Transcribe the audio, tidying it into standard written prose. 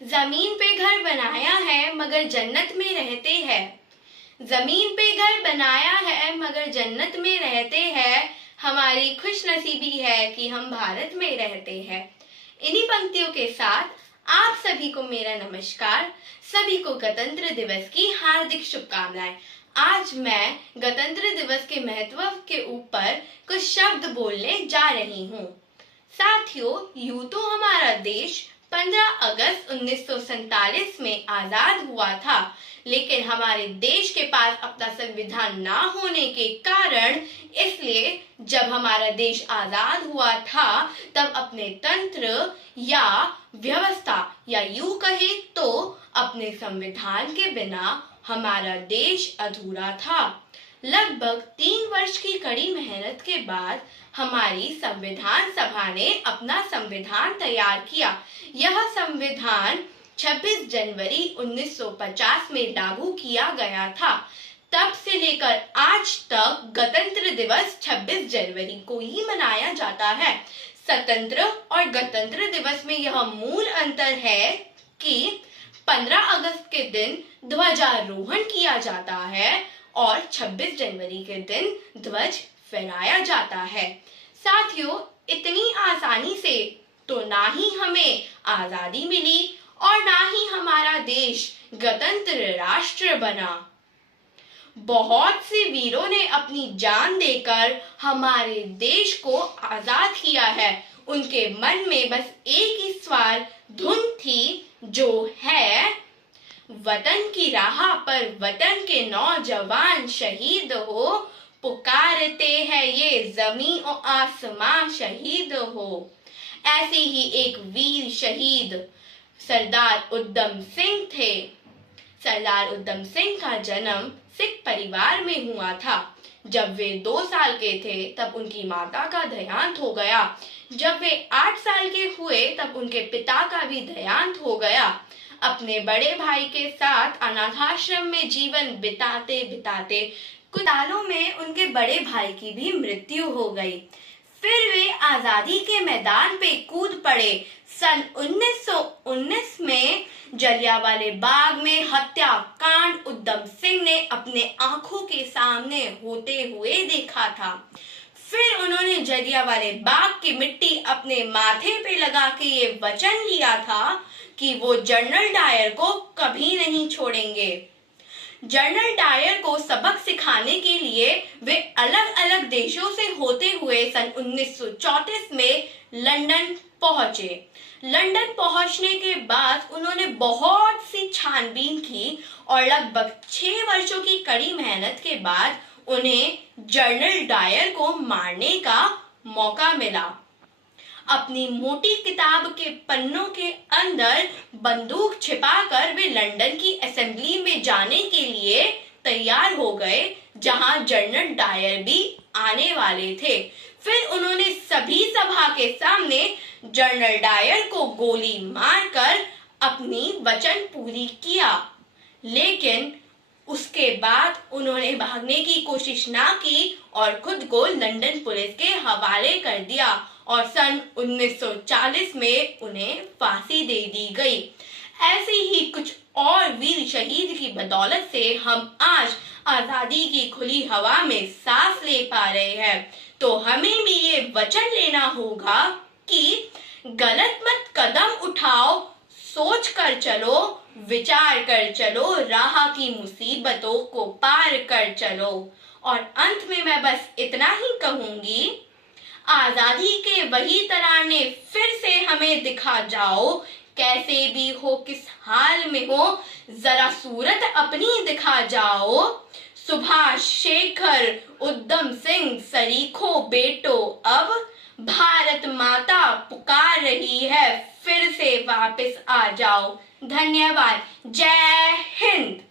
जमीन पे घर बनाया है मगर जन्नत में रहते हैं। जमीन पे घर बनाया है मगर जन्नत में रहते हैं। हमारी खुशनसीबी है कि हम भारत में रहते हैं। इन्हीं पंक्तियों के साथ आप सभी को मेरा नमस्कार। सभी को गणतंत्र दिवस की हार्दिक शुभकामनाएं। आज मैं गणतंत्र दिवस के महत्व के ऊपर कुछ शब्द बोलने जा रही हूँ। साथियों, यूं तो हमारा देश 15 अगस्त 1947 में आजाद हुआ था, लेकिन हमारे देश के पास अपना संविधान ना होने के कारण इसलिए जब हमारा देश आजाद हुआ था तब अपने तंत्र या व्यवस्था या यूं कहे तो अपने संविधान के बिना हमारा देश अधूरा था। लगभग 3 वर्ष की कड़ी मेहनत के बाद हमारी संविधान सभा ने अपना संविधान तैयार किया। यह संविधान 26 जनवरी 1950 में लागू किया गया था। तब से लेकर आज तक गणतंत्र दिवस 26 जनवरी को ही मनाया जाता है। स्वतंत्र और गणतंत्र दिवस में यह मूल अंतर है कि 15 अगस्त के दिन ध्वजारोहण किया जाता है और 26 जनवरी के दिन ध्वज फहराया जाता है। साथियों, इतनी आसानी से तो ना ही हमें आजादी मिली और ना ही हमारा देश गणतंत्र राष्ट्र बना। बहुत से वीरों ने अपनी जान देकर हमारे देश को आजाद किया है। उनके मन में बस एक ही सवाल धुन थी, जो है वतन की राह पर वतन के नौजवान शहीद हो, पुकारते हैं ये जमीन और आसमां शहीद हो। ऐसे ही एक वीर शहीद सरदार उधम सिंह थे। सरदार उधम सिंह का जन्म सिख परिवार में हुआ था। जब वे 2 साल के थे तब उनकी माता का देहांत हो गया। जब वे 8 साल के हुए तब उनके पिता का भी देहांत हो गया। अपने बड़े भाई के साथ अनाथाश्रम में जीवन बिताते बिताते कुछ सालों में उनके बड़े भाई की भी मृत्यु हो गई। फिर वे आजादी के मैदान पे कूद पड़े। सन 1919 में जलियांवाला बाग में हत्याकांड उधम सिंह ने अपने आंखों के सामने होते हुए देखा था। फिर उन्होंने जलियांवाला बाग की मिट्टी अपने माथे पे लगा के ये वचन लिया था कि वो जनरल डायर को कभी नहीं छोड़ेंगे। जनरल डायर को सबक सिखाने के लिए वे अलग अलग देशों से होते हुए सन 1934 में लंदन पहुंचे। लंदन पहुंचने के बाद उन्होंने बहुत सी छानबीन की और लगभग 6 वर्षों की कड़ी मेहनत के बाद उन्हें जनरल डायर को मारने का मौका मिला। अपनी मोटी किताब के पन्नों के अंदर बंदूक छिपाकर वे लंदन की असेंबली में जाने के लिए तैयार हो गए, जहां जनरल डायर भी आने वाले थे। फिर उन्होंने सभी सभा के सामने जनरल डायर को गोली मारकर अपनी वचन पूरी किया, लेकिन उसके बाद उन्होंने भागने की कोशिश ना की और खुद को लंदन पुलिस के हवाले कर दिया और सन 1940 में उन्हें फांसी दे दी गई। ऐसे ही कुछ और वीर शहीद की बदौलत से हम आज आजादी की खुली हवा में सांस ले पा रहे हैं। तो हमें भी ये वचन लेना होगा कि गलत मत कदम उठाओ, सोच कर चलो, विचार कर चलो, राह की मुसीबतों को पार कर चलो। और अंत में मैं बस इतना ही कहूंगी, आजादी के वही तराने फिर से हमें दिखा जाओ। कैसे भी हो, किस हाल में हो, जरा सूरत अपनी दिखा जाओ। सुभाष, शेखर, उधम सिंह, सरीखों बेटो, अब भारत माता पुकार रही है, फिर से वापस आ जाओ। धन्यवाद। जय हिंद।